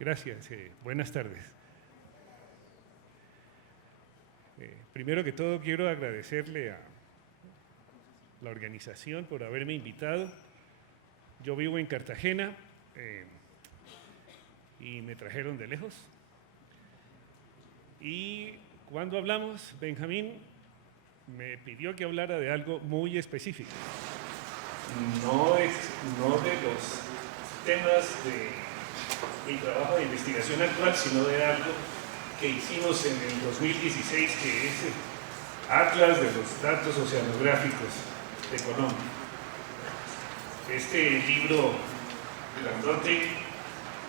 Gracias, buenas tardes. Primero que todo quiero agradecerle a la organización por haberme invitado. Yo vivo en Cartagena y me trajeron de lejos. Y cuando hablamos, Benjamín me pidió que hablara de algo muy específico. No de los temas de mi trabajo de investigación actual, sino de algo que hicimos en el 2016, que es el Atlas de los Datos Oceanográficos de Colombia. Este libro grandote,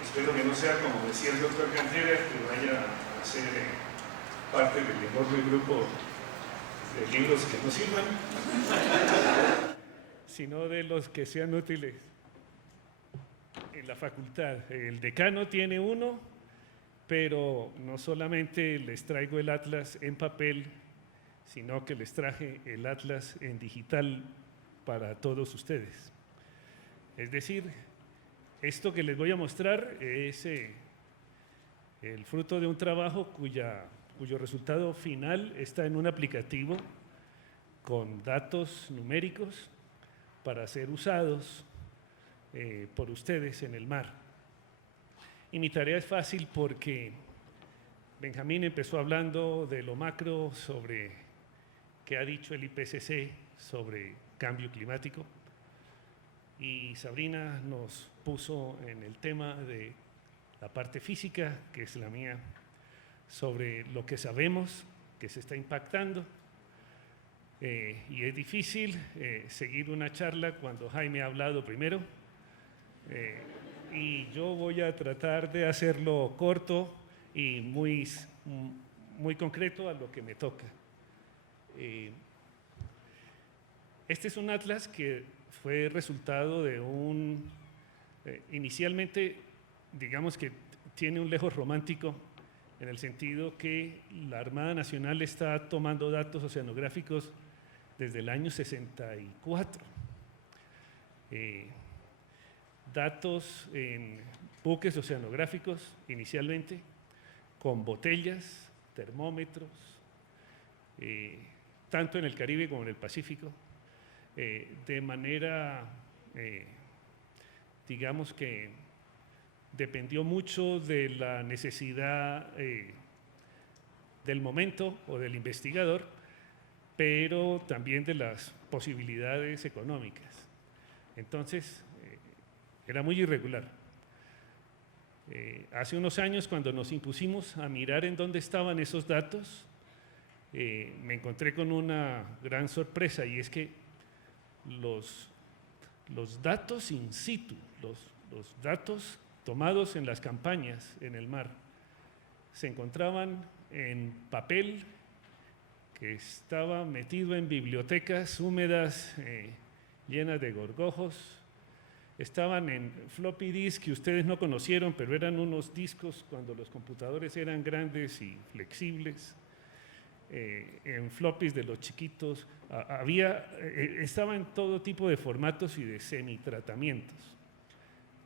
espero que no sea, como decía el doctor Cantera, que vaya a ser parte del enorme grupo de libros que no sirvan, sino de los que sean útiles en la facultad. El decano tiene uno, pero no solamente les traigo el atlas en papel, sino que les traje el atlas en digital para todos ustedes. Es decir, esto que les voy a mostrar es el fruto de un trabajo cuyo resultado final está en un aplicativo con datos numéricos para ser usados por ustedes en el mar. Y mi tarea es fácil porque Benjamín empezó hablando de lo macro sobre qué ha dicho el IPCC sobre cambio climático, y Sabrina nos puso en el tema de la parte física, que es la mía, sobre lo que sabemos que se está impactando. Y es difícil seguir una charla cuando Jaime ha hablado primero. Y yo voy a tratar de hacerlo corto y muy concreto a lo que me toca. Este es un atlas que fue resultado de inicialmente, digamos que tiene un lejos romántico, en el sentido que la Armada Nacional está tomando datos oceanográficos desde el año 64. Datos en buques oceanográficos inicialmente, con botellas, termómetros, tanto en el Caribe como en el Pacífico, de manera, digamos que dependió mucho de la necesidad del momento o del investigador, pero también de las posibilidades económicas. Entonces, era muy irregular. Hace unos años, cuando nos impusimos a mirar en dónde estaban esos datos, me encontré con una gran sorpresa, y es que los datos in situ, los datos tomados en las campañas en el mar, se encontraban en papel que estaba metido en bibliotecas húmedas llenas de gorgojos. Estaban en floppy disk que ustedes no conocieron, pero eran unos discos cuando los computadores eran grandes y flexibles, en floppies de los chiquitos. Estaba en todo tipo de formatos y de semitratamientos.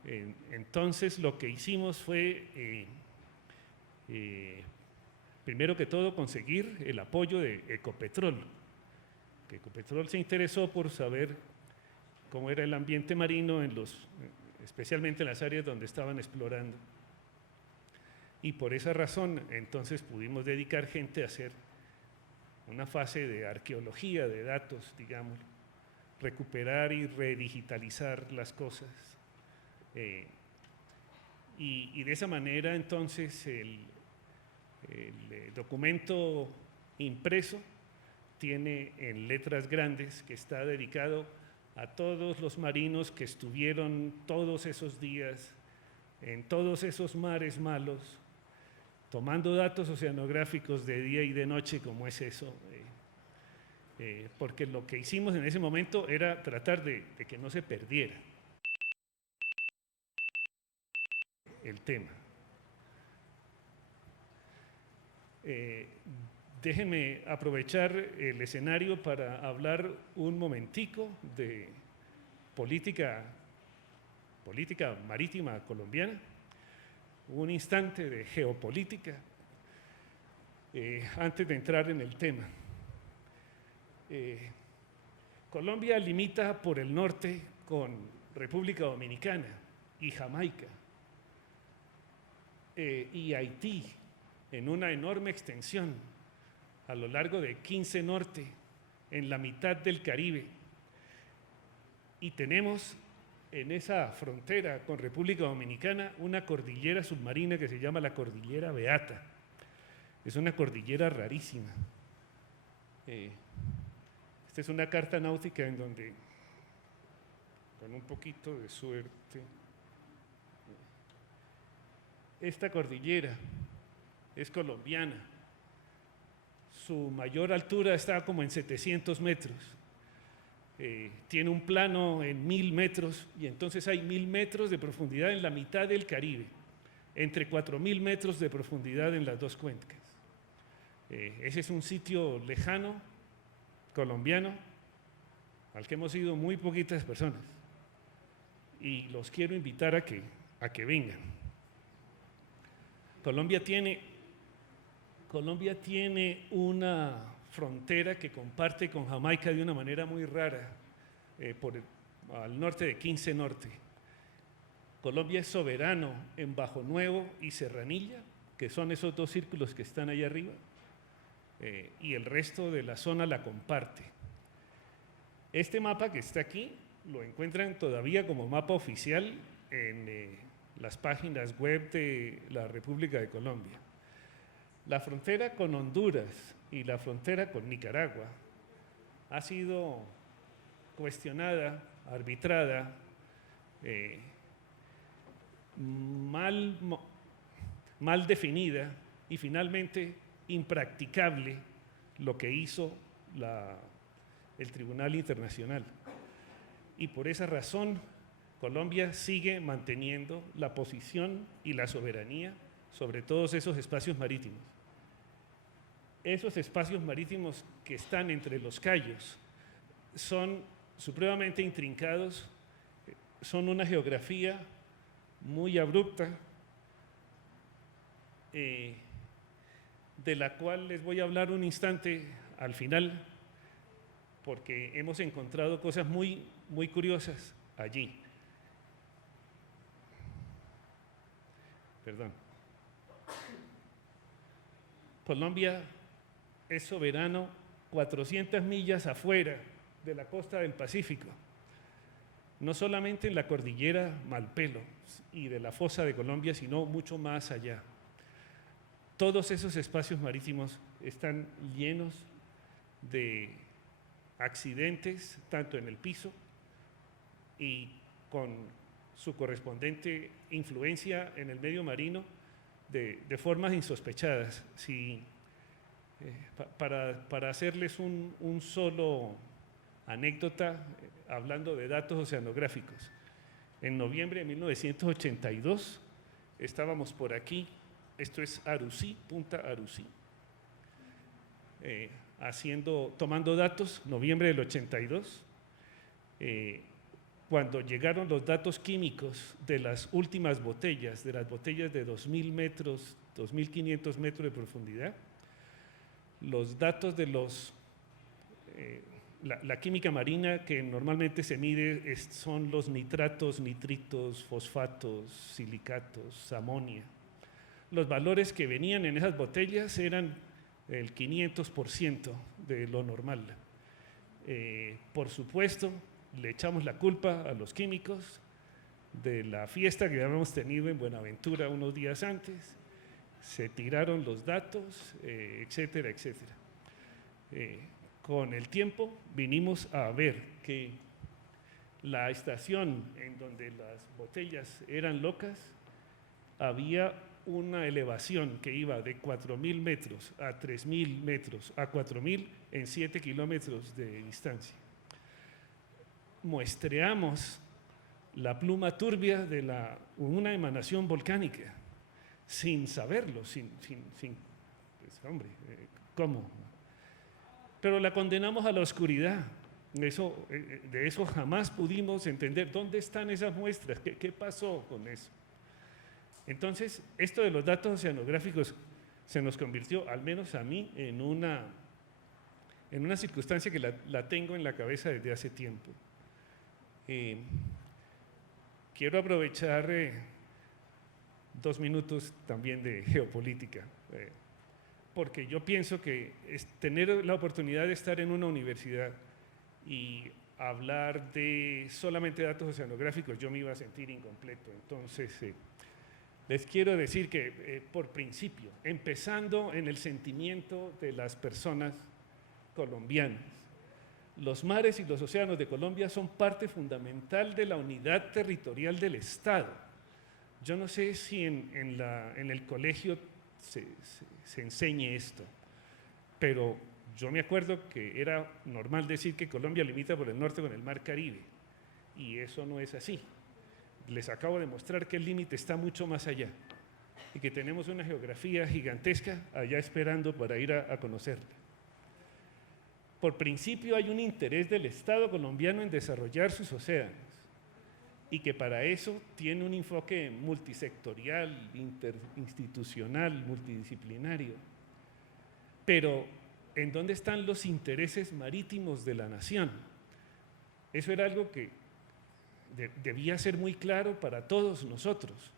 Entonces lo que hicimos fue, primero que todo, conseguir el apoyo de Ecopetrol. Que Ecopetrol se interesó por saber cómo era el ambiente marino, especialmente en las áreas donde estaban explorando. Y por esa razón, entonces, pudimos dedicar gente a hacer una fase de arqueología de datos, digamos, recuperar y redigitalizar las cosas. Y de esa manera, entonces, el documento impreso tiene en letras grandes que está dedicado a todos los marinos que estuvieron todos esos días en todos esos mares malos, tomando datos oceanográficos de día y de noche, como es eso, porque lo que hicimos en ese momento era tratar de que no se perdiera el tema. Déjenme aprovechar el escenario para hablar un momentico de política marítima colombiana. un instante de geopolítica antes de entrar en el tema. Colombia limita por el norte con República Dominicana y Jamaica y Haití en una enorme extensión a lo largo de 15 norte, en la mitad del Caribe. Y tenemos en esa frontera con República Dominicana una cordillera submarina que se llama la Cordillera Beata. Es una cordillera rarísima. Esta es una carta náutica en donde, con un poquito de suerte, esta cordillera es colombiana. Su mayor altura está como en 700 metros. Tiene un plano en 1000 metros y entonces hay 1000 metros de profundidad en la mitad del Caribe, entre 4000 metros de profundidad en las dos cuencas. Ese es un sitio lejano, colombiano, al que hemos ido muy poquitas personas y los quiero invitar a que vengan. Colombia tiene una frontera que comparte con Jamaica de una manera muy rara, al norte de 15 Norte. Colombia es soberano en Bajo Nuevo y Serranilla, que son esos dos círculos que están ahí arriba, y el resto de la zona la comparte. Este mapa que está aquí lo encuentran todavía como mapa oficial en las páginas web de la República de Colombia. La frontera con Honduras y la frontera con Nicaragua ha sido cuestionada, arbitrada, mal definida y finalmente impracticable lo que hizo el Tribunal Internacional. Y por esa razón Colombia sigue manteniendo la posición y la soberanía sobre todos esos espacios marítimos. Esos espacios marítimos que están entre los cayos son supremamente intrincados, son una geografía muy abrupta, de la cual les voy a hablar un instante al final, porque hemos encontrado cosas muy, muy curiosas allí. Perdón. Colombia es soberano 400 millas afuera de la costa del Pacífico, no solamente en la cordillera Malpelo y de la fosa de Colombia, sino mucho más allá. Todos esos espacios marítimos están llenos de accidentes, tanto en el piso y con su correspondiente influencia en el medio marino de formas insospechadas. Para hacerles un solo anécdota, hablando de datos oceanográficos, en noviembre de 1982 estábamos por aquí, esto es Arusí, Punta Arusí, tomando datos, noviembre del 82, cuando llegaron los datos químicos de las últimas botellas, de las botellas de 2000 metros, 2500 metros de profundidad, los datos de la química marina que normalmente se mide son los nitratos, nitritos, fosfatos, silicatos, amonia. Los valores que venían en esas botellas eran el 500% de lo normal. Por supuesto, le echamos la culpa a los químicos de la fiesta que habíamos tenido en Buenaventura unos días antes, se tiraron los datos, etcétera, etcétera. Con el tiempo vinimos a ver que la estación en donde las botellas eran locas, había una elevación que iba de 4000 metros a 3000 metros a 4000 en 7 kilómetros de distancia. Muestreamos la pluma turbia de una emanación volcánica sin saberlo, pues, hombre, ¿cómo? Pero la condenamos a la oscuridad. De eso jamás pudimos entender dónde están esas muestras, qué pasó con eso. Entonces, esto de los datos oceanográficos se nos convirtió, al menos a mí, en una circunstancia que la tengo en la cabeza desde hace tiempo. Quiero aprovechar 2 minutos también de geopolítica, porque yo pienso que tener la oportunidad de estar en una universidad y hablar de solamente datos oceanográficos, yo me iba a sentir incompleto. Entonces, les quiero decir que, por principio, empezando en el sentimiento de las personas colombianas, los mares y los océanos de Colombia son parte fundamental de la unidad territorial del Estado. Yo no sé si en el colegio se enseñe esto, pero yo me acuerdo que era normal decir que Colombia limita por el norte con el Mar Caribe, y eso no es así. Les acabo de mostrar que el límite está mucho más allá y que tenemos una geografía gigantesca allá esperando para ir a conocerla. Por principio hay un interés del Estado colombiano en desarrollar sus océanos y que para eso tiene un enfoque multisectorial, interinstitucional, multidisciplinario. Pero, ¿en dónde están los intereses marítimos de la nación? Eso era algo que debía ser muy claro para todos nosotros.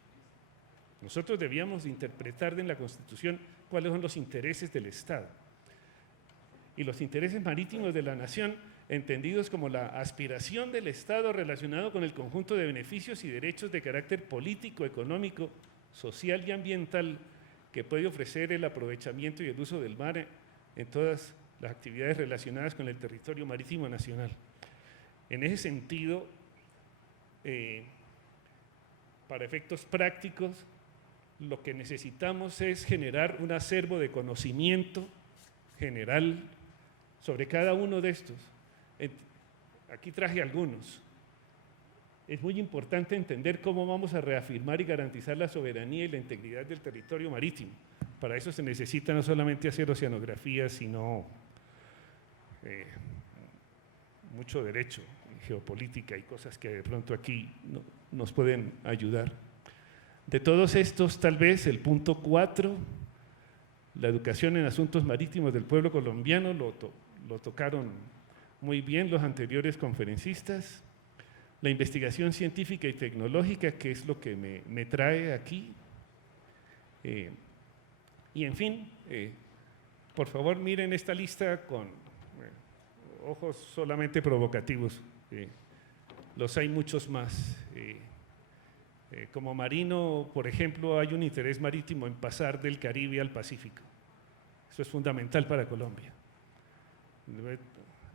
Nosotros debíamos interpretar en la Constitución cuáles son los intereses del Estado. Y los intereses marítimos de la nación, entendidos como la aspiración del Estado relacionado con el conjunto de beneficios y derechos de carácter político, económico, social y ambiental que puede ofrecer el aprovechamiento y el uso del mar en todas las actividades relacionadas con el territorio marítimo nacional. En ese sentido, para efectos prácticos, lo que necesitamos es generar un acervo de conocimiento general sobre cada uno de estos. Aquí traje algunos. Es muy importante entender cómo vamos a reafirmar y garantizar la soberanía y la integridad del territorio marítimo. Para eso se necesita no solamente hacer oceanografía, sino mucho derecho, geopolítica y cosas que de pronto aquí nos pueden ayudar. De todos estos, tal vez el punto 4, la educación en asuntos marítimos del pueblo colombiano, lo tocaron muy bien los anteriores conferencistas. La investigación científica y tecnológica, que es lo que me trae aquí. Y en fin, por favor miren esta lista con ojos solamente provocativos. Los hay muchos más. Como marino, por ejemplo, hay un interés marítimo en pasar del Caribe al Pacífico. Eso es fundamental para Colombia.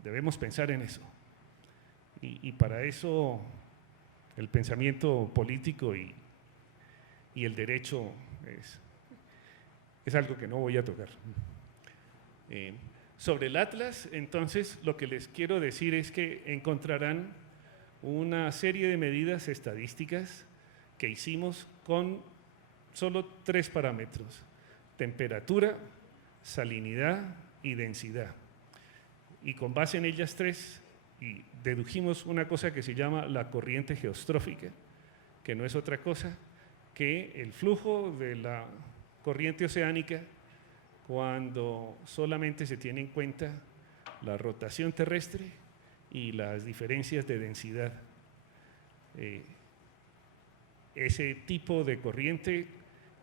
Debemos pensar en eso. Y para eso el pensamiento político y el derecho es algo que no voy a tocar. Sobre el Atlas, entonces, lo que les quiero decir es que encontrarán una serie de medidas estadísticas que hicimos con solo 3 parámetros: temperatura, salinidad y densidad. Y con base en ellas 3, y dedujimos una cosa que se llama la corriente geostrófica, que no es otra cosa que el flujo de la corriente oceánica cuando solamente se tiene en cuenta la rotación terrestre y las diferencias de densidad. Ese tipo de corriente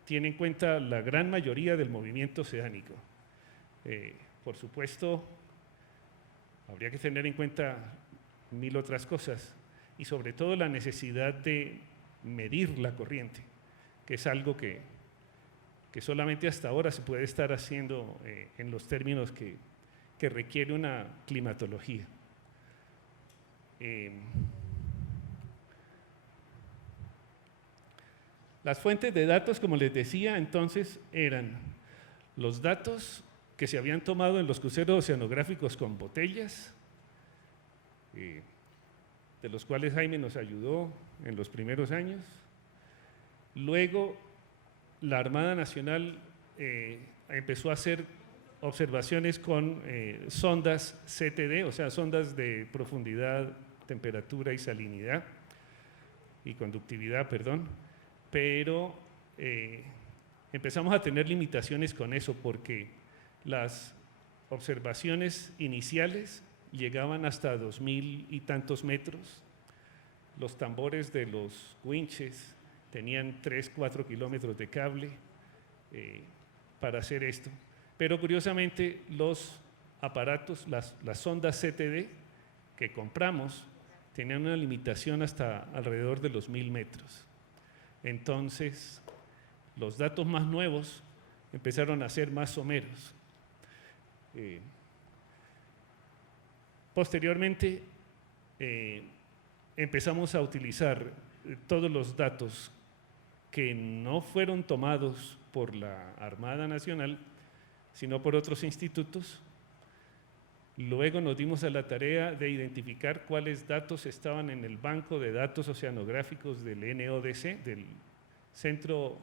tiene en cuenta la gran mayoría del movimiento oceánico. Por supuesto, habría que tener en cuenta 1000 otras cosas y sobre todo la necesidad de medir la corriente, que es algo que solamente hasta ahora se puede estar haciendo en los términos que requiere una climatología. Las fuentes de datos, como les decía, entonces eran los datos que se habían tomado en los cruceros oceanográficos con botellas, de los cuales Jaime nos ayudó en los primeros años. Luego, la Armada Nacional empezó a hacer observaciones con sondas CTD, o sea, sondas de profundidad, temperatura y salinidad, y conductividad, perdón, pero empezamos a tener limitaciones con eso porque las observaciones iniciales llegaban hasta 2000 y tantos metros. Los tambores de los winches tenían 3, 4 kilómetros de cable para hacer esto. Pero curiosamente los aparatos, las sondas CTD que compramos, tenían una limitación hasta alrededor de los 1000 metros. Entonces, los datos más nuevos empezaron a ser más someros. Posteriormente, empezamos a utilizar todos los datos que no fueron tomados por la Armada Nacional, sino por otros institutos. Luego nos dimos a la tarea de identificar cuáles datos estaban en el banco de datos oceanográficos del NODC, del Centro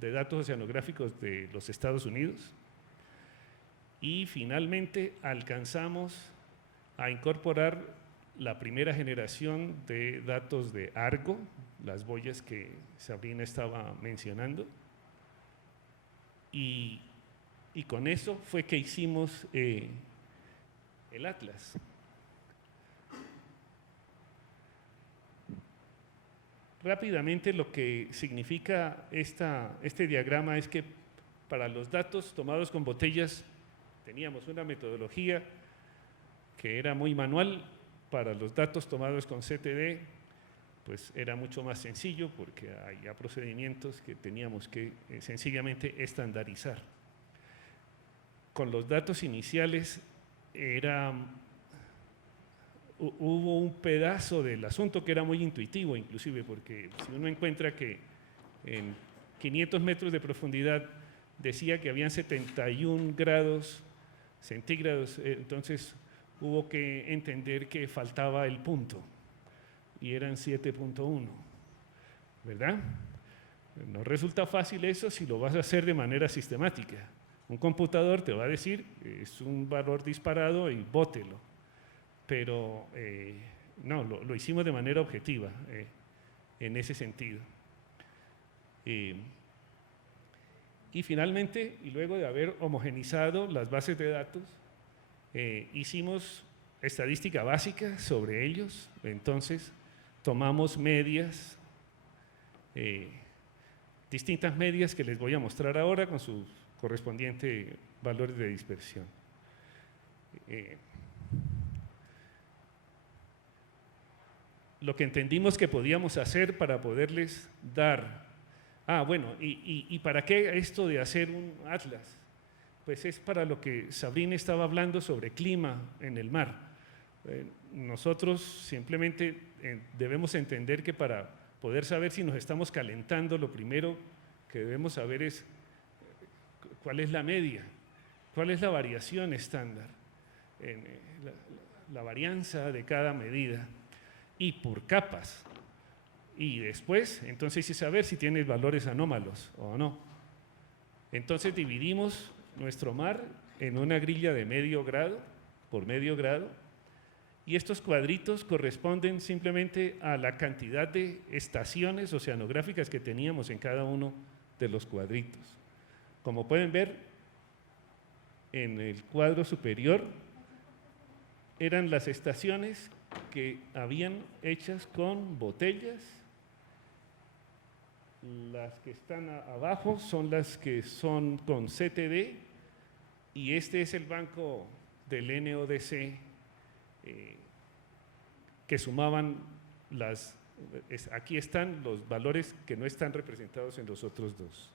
de Datos Oceanográficos de los Estados Unidos. Y finalmente alcanzamos a incorporar la primera generación de datos de Argo, las boyas que Sabrina estaba mencionando. Y con eso fue que hicimos el Atlas. Rápidamente, lo que significa este diagrama es que para los datos tomados con botellas teníamos una metodología que era muy manual. Para los datos tomados con CTD, pues era mucho más sencillo porque había procedimientos que teníamos que sencillamente estandarizar. Con los datos iniciales hubo un pedazo del asunto que era muy intuitivo, inclusive, porque si uno encuentra que en 500 metros de profundidad decía que habían 71 grados centígrados, entonces hubo que entender que faltaba el punto y eran 7.1, ¿verdad? No resulta fácil eso si lo vas a hacer de manera sistemática. Un computador te va a decir, es un valor disparado y bótelo. Pero no, lo hicimos de manera objetiva en ese sentido. Y finalmente, y luego de haber homogenizado las bases de datos, hicimos estadística básica sobre ellos. Entonces, tomamos medias, distintas medias que les voy a mostrar ahora con sus correspondientes valores de dispersión. Lo que entendimos que podíamos hacer para poderles dar… bueno, ¿y para qué esto de hacer un atlas? Pues es para lo que Sabrina estaba hablando sobre clima en el mar. Nosotros simplemente debemos entender que para poder saber si nos estamos calentando, lo primero que debemos saber es cuál es la media, cuál es la variación estándar, la varianza de cada medida y por capas. Y después, entonces, sí saber si tienes valores anómalos o no. Entonces dividimos nuestro mar en una grilla de medio grado por medio grado, y estos cuadritos corresponden simplemente a la cantidad de estaciones oceanográficas que teníamos en cada uno de los cuadritos. Como pueden ver, en el cuadro superior eran las estaciones que habían hechas con botellas. Las que están abajo son las que son con CTD, y este es el banco del NODC que sumaban aquí están los valores que no están representados en los otros dos.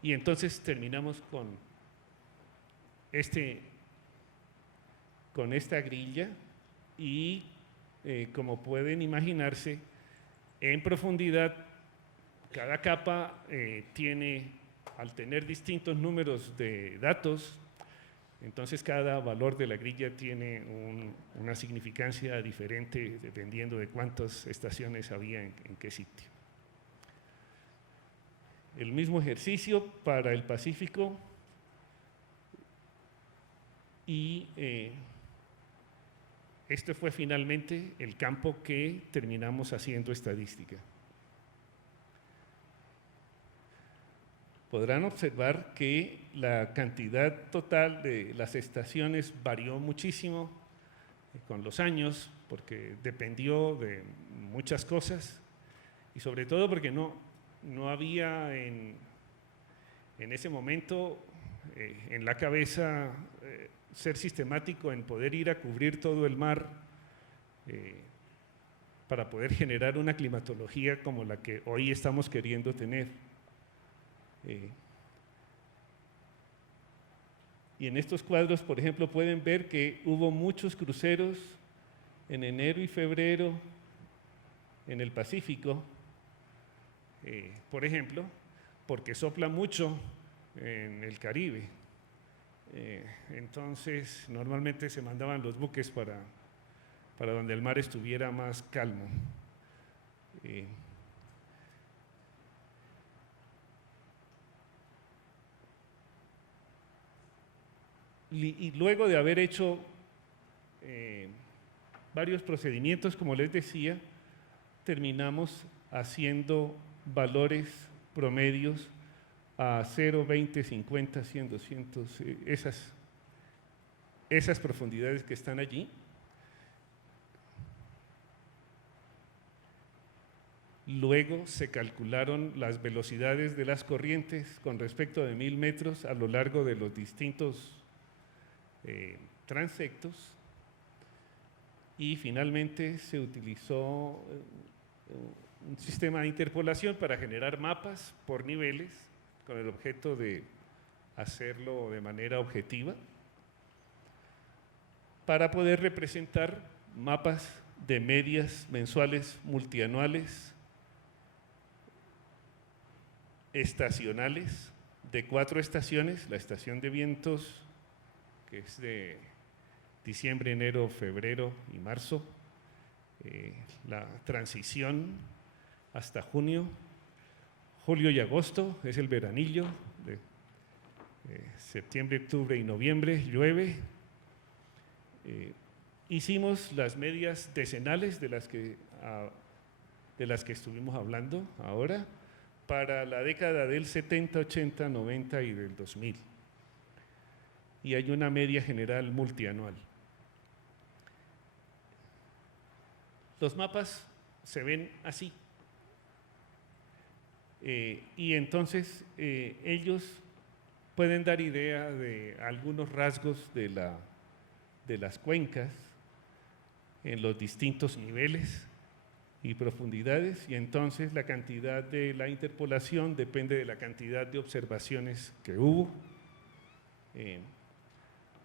Y entonces terminamos con esta grilla y como pueden imaginarse, en profundidad cada capa tiene, al tener distintos números de datos, entonces cada valor de la grilla tiene una significancia diferente dependiendo de cuántas estaciones había en qué sitio. El mismo ejercicio para el Pacífico y este fue finalmente el campo que terminamos haciendo estadística. podrán observar que la cantidad total de las estaciones varió muchísimo con los años, porque dependió de muchas cosas y sobre todo porque no había en ese momento en la cabeza ser sistemático en poder ir a cubrir todo el mar para poder generar una climatología como la que hoy estamos queriendo tener. Y en estos cuadros, por ejemplo, pueden ver que hubo muchos cruceros en enero y febrero en el Pacífico, por ejemplo, porque sopla mucho en el Caribe. Entonces, normalmente se mandaban los buques para donde el mar estuviera más calmo. Y luego de haber hecho varios procedimientos, como les decía, terminamos haciendo valores promedios a 0, 20, 50, 100, 200, esas profundidades que están allí. Luego se calcularon las velocidades de las corrientes con respecto de 1000 metros a lo largo de los distintos transectos, y finalmente se utilizó un sistema de interpolación para generar mapas por niveles con el objeto de hacerlo de manera objetiva para poder representar mapas de medias mensuales multianuales estacionales de 4 estaciones: la estación de vientos, que es de diciembre, enero, febrero y marzo, la transición hasta junio, julio y agosto es el veranillo, de septiembre, octubre y noviembre llueve. Hicimos las medias decenales de las que estuvimos hablando ahora para la década del 70, 80, 90 y del 2000. Y hay una media general multianual. Los mapas se ven así. Y entonces ellos pueden dar idea de algunos rasgos de las cuencas en los distintos niveles y profundidades, y entonces la cantidad de la interpolación depende de la cantidad de observaciones que hubo,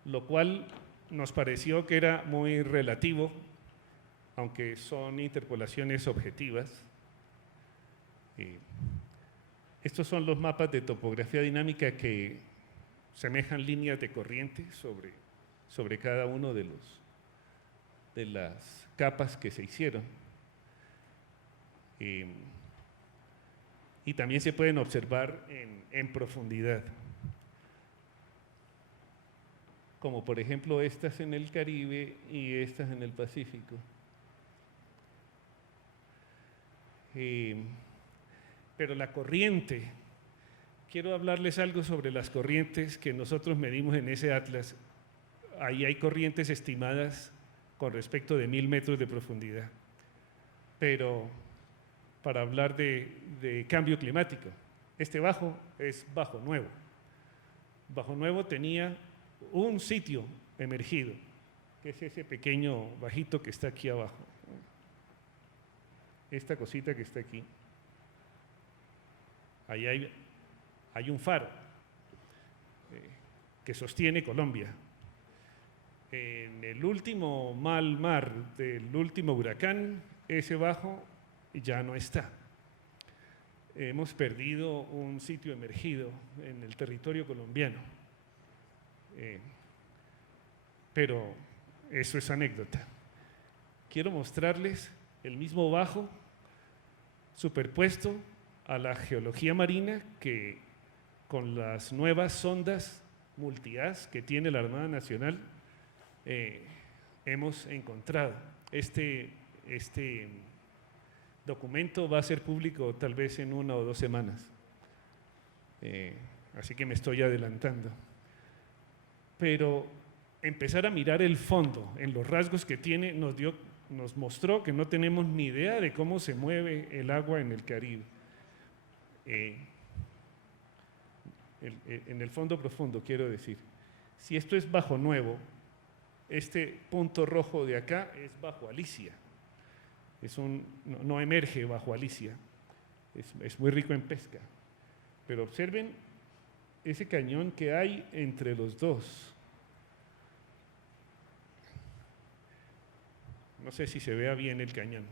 lo cual nos pareció que era muy relativo, aunque son interpolaciones objetivas. Estos son los mapas de topografía dinámica que semejan líneas de corriente sobre cada uno de las capas que se hicieron. Y también se pueden observar en profundidad, como por ejemplo estas en el Caribe y estas en el Pacífico. Pero la corriente, quiero hablarles algo sobre las corrientes que nosotros medimos en ese atlas. Ahí hay corrientes estimadas con respecto de 1000 metros de profundidad, pero para hablar de cambio climático, este bajo es Bajo Nuevo. Bajo Nuevo tenía un sitio emergido, que es ese pequeño bajito que está aquí abajo, esta cosita que está aquí. Ahí hay un faro que sostiene Colombia. En el último mal mar del último huracán, ese bajo ya no está. Hemos perdido un sitio emergido en el territorio colombiano. Pero eso es anécdota. Quiero mostrarles el mismo bajo superpuesto a la geología marina que con las nuevas sondas multi-haz que tiene la Armada Nacional hemos encontrado. Este documento va a ser público tal vez en 1 o 2 semanas. así que me estoy adelantando. Pero empezar a mirar el fondo en los rasgos que tiene nos mostró que no tenemos ni idea de cómo se mueve el agua en el Caribe. En el fondo profundo, quiero decir. Si esto es Bajo Nuevo, este punto rojo de acá es Bajo Alicia. No emerge bajo Alicia. Es muy rico en pesca. Pero observen ese cañón que hay entre los dos. No sé si se vea bien el cañón.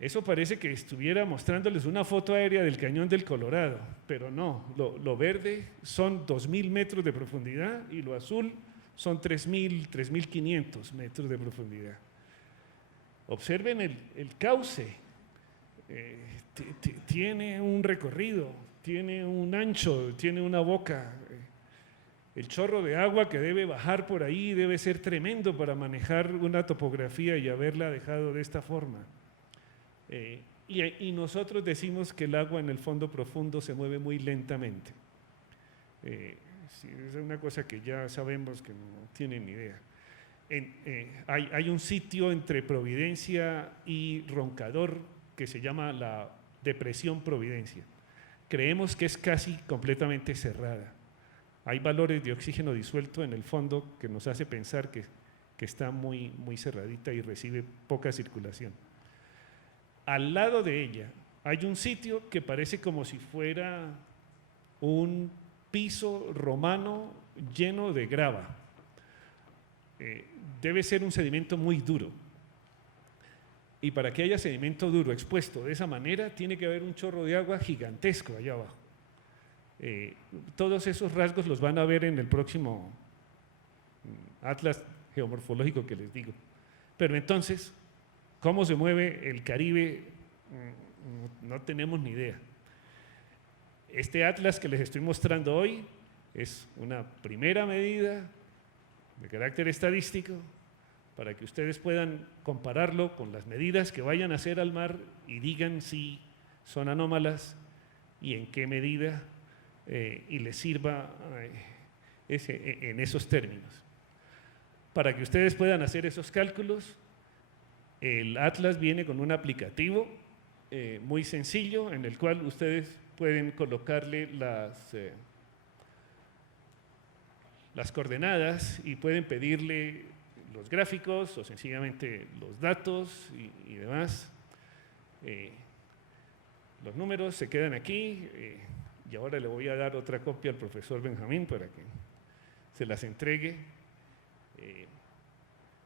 Eso parece que estuviera mostrándoles una foto aérea del cañón del Colorado, pero no, lo verde son 2.000 metros de profundidad y lo azul son 3.000, 3.500 metros de profundidad. Observen el cauce, tiene un recorrido, tiene un ancho, tiene una boca. El chorro de agua que debe bajar por ahí debe ser tremendo para manejar una topografía y haberla dejado de esta forma. Y nosotros decimos que el agua en el fondo profundo se mueve muy lentamente. Sí, es una cosa que ya sabemos que no tienen ni idea. Hay un sitio entre Providencia y Roncador que se llama la Depresión Providencia. Creemos que es casi completamente cerrada. Hay valores de oxígeno disuelto en el fondo que nos hace pensar que está muy, muy cerradita y recibe poca circulación. Al lado de ella hay un sitio que parece como si fuera un piso romano lleno de grava. Debe ser un sedimento muy duro. Y para que haya sedimento duro expuesto de esa manera, tiene que haber un chorro de agua gigantesco allá abajo. Todos esos rasgos los van a ver en el próximo atlas geomorfológico que les digo. Pero entonces, ¿cómo se mueve el Caribe? No tenemos ni idea. Este atlas que les estoy mostrando hoy es una primera medida de carácter estadístico para que ustedes puedan compararlo con las medidas que vayan a hacer al mar y digan si son anómalas y en qué medida y les sirva en esos términos. Para que ustedes puedan hacer esos cálculos, el atlas viene con un aplicativo muy sencillo en el cual ustedes pueden colocarle las coordenadas y pueden pedirle los gráficos o sencillamente los datos y demás. Los números se quedan aquí y ahora le voy a dar otra copia al profesor Benjamín para que se las entregue.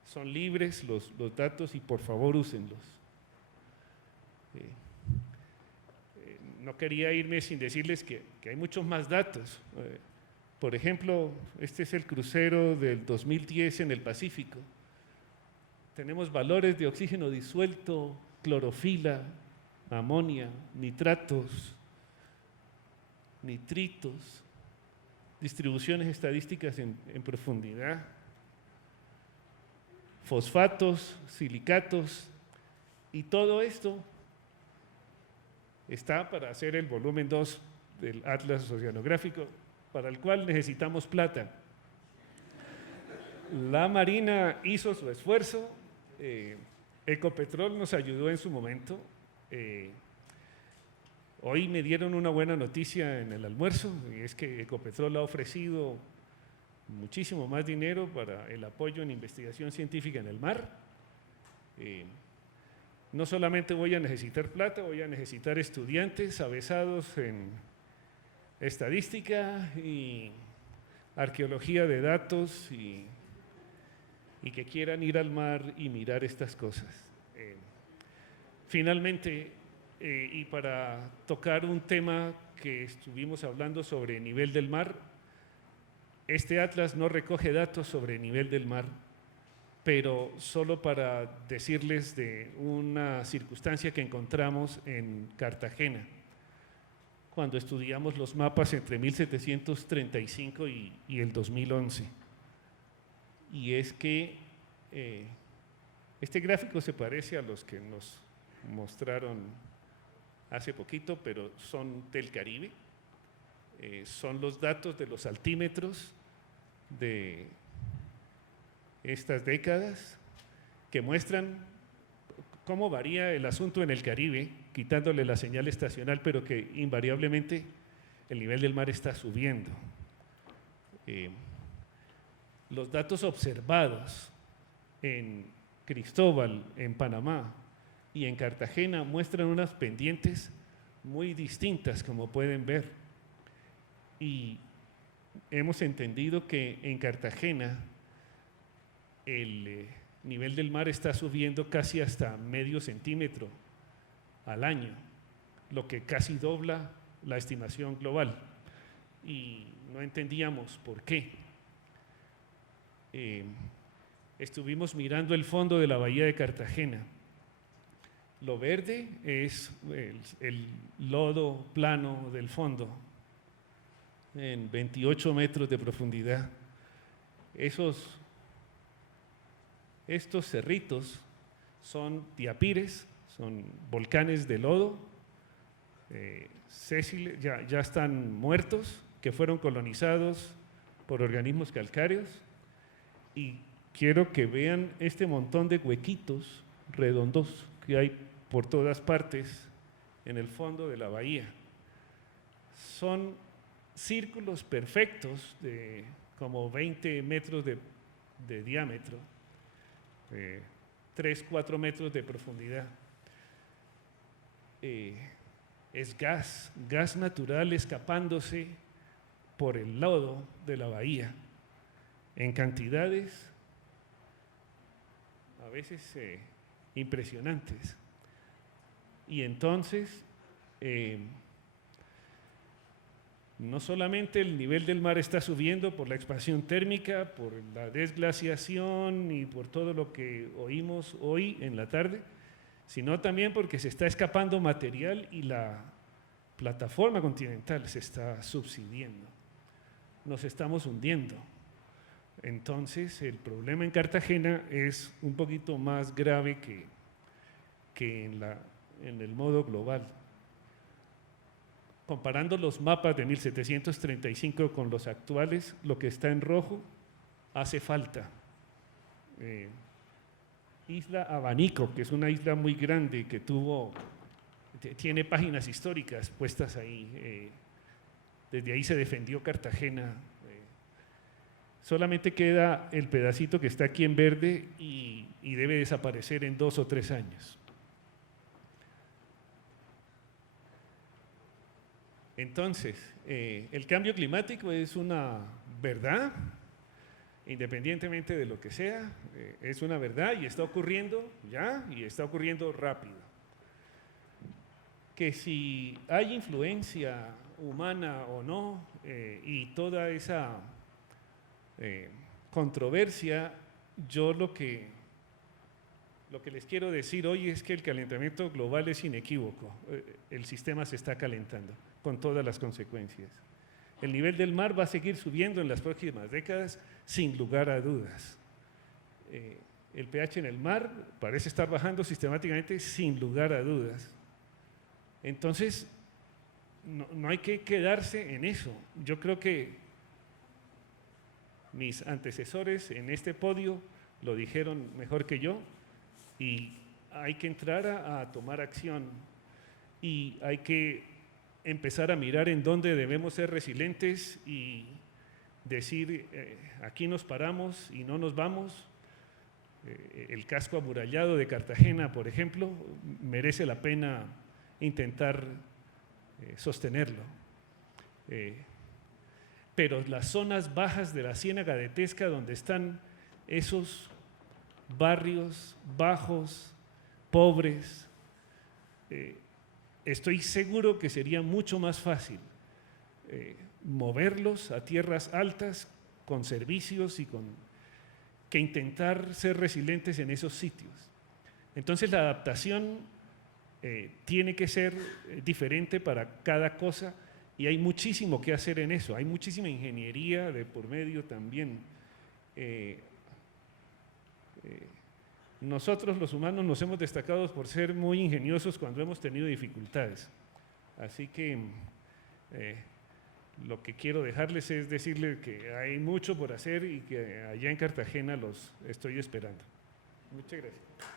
Son libres los datos y por favor úsenlos. No quería irme sin decirles que hay muchos más datos. Por ejemplo, este es el crucero del 2010 en el Pacífico. Tenemos valores de oxígeno disuelto, clorofila, amonia, nitratos, nitritos, distribuciones estadísticas en profundidad, fosfatos, silicatos, y todo esto está para hacer el volumen 2 del Atlas Oceanográfico, para el cual necesitamos plata. La Marina hizo su esfuerzo, Ecopetrol nos ayudó en su momento. Hoy me dieron una buena noticia en el almuerzo, y es que Ecopetrol ha ofrecido muchísimo más dinero para el apoyo en investigación científica en el mar. No solamente voy a necesitar plata, voy a necesitar estudiantes avesados en estadística y arqueología de datos y que quieran ir al mar y mirar estas cosas. Finalmente, y para tocar un tema que estuvimos hablando sobre nivel del mar, este atlas no recoge datos sobre nivel del mar, pero solo para decirles de una circunstancia que encontramos en Cartagena, cuando estudiamos los mapas entre 1735 y el 2011. Y es que este gráfico se parece a los que nos mostraron hace poquito, pero son del Caribe. son los datos de los altímetros de estas décadas que muestran cómo varía el asunto en el Caribe, quitándole la señal estacional, pero que invariablemente el nivel del mar está subiendo. Los datos observados en Cristóbal, en Panamá y en Cartagena muestran unas pendientes muy distintas, como pueden ver. Y hemos entendido que en Cartagena el nivel del mar está subiendo casi hasta medio centímetro al año, lo que casi dobla la estimación global. Y no entendíamos por qué. Estuvimos mirando el fondo de la bahía de Cartagena. Lo verde es el lodo plano del fondo, en 28 metros de profundidad. Estos cerritos son diapires, son volcanes de lodo, sésiles, ya están muertos, que fueron colonizados por organismos calcáreos, y quiero que vean este montón de huequitos redondos que hay por todas partes en el fondo de la bahía. Son círculos perfectos de como 20 metros de diámetro, 3, 4 metros de profundidad. Es gas natural escapándose por el lodo de la bahía en cantidades a veces impresionantes. Y entonces no solamente el nivel del mar está subiendo por la expansión térmica, por la desglaciación y por todo lo que oímos hoy en la tarde, sino también porque se está escapando material y la plataforma continental se está subsidiendo. Nos estamos hundiendo. Entonces, el problema en Cartagena es un poquito más grave que en el modo global. Comparando los mapas de 1735 con los actuales, lo que está en rojo hace falta. Isla Abanico, que es una isla muy grande que tiene páginas históricas puestas ahí. Desde ahí se defendió Cartagena. Solamente queda el pedacito que está aquí en verde y debe desaparecer en 2 o 3 años. Entonces, el cambio climático es una verdad, independientemente de lo que sea, es una verdad y está ocurriendo ya y está ocurriendo rápido. Que si hay influencia humana o no y toda esa controversia, yo lo que les quiero decir hoy es que el calentamiento global es inequívoco. El sistema se está calentando con todas las consecuencias. El nivel del mar va a seguir subiendo en las próximas décadas sin lugar a dudas. El pH en el mar parece estar bajando sistemáticamente sin lugar a dudas. Entonces, no hay que quedarse en eso. Yo creo que mis antecesores en este podio lo dijeron mejor que yo y hay que entrar a tomar acción y hay que empezar a mirar en dónde debemos ser resilientes y decir aquí nos paramos y no nos vamos. El casco amurallado de Cartagena, por ejemplo, merece la pena intentar sostenerlo. Pero las zonas bajas de la Ciénaga de Tesca, donde están esos barrios bajos, pobres, estoy seguro que sería mucho más fácil moverlos a tierras altas con servicios y que intentar ser resilientes en esos sitios. Entonces la adaptación tiene que ser diferente para cada cosa y hay muchísimo que hacer en eso, hay muchísima ingeniería de por medio también. Nosotros los humanos nos hemos destacado por ser muy ingeniosos cuando hemos tenido dificultades. Así que Lo que quiero dejarles es decirles que hay mucho por hacer y que allá en Cartagena los estoy esperando. Muchas gracias.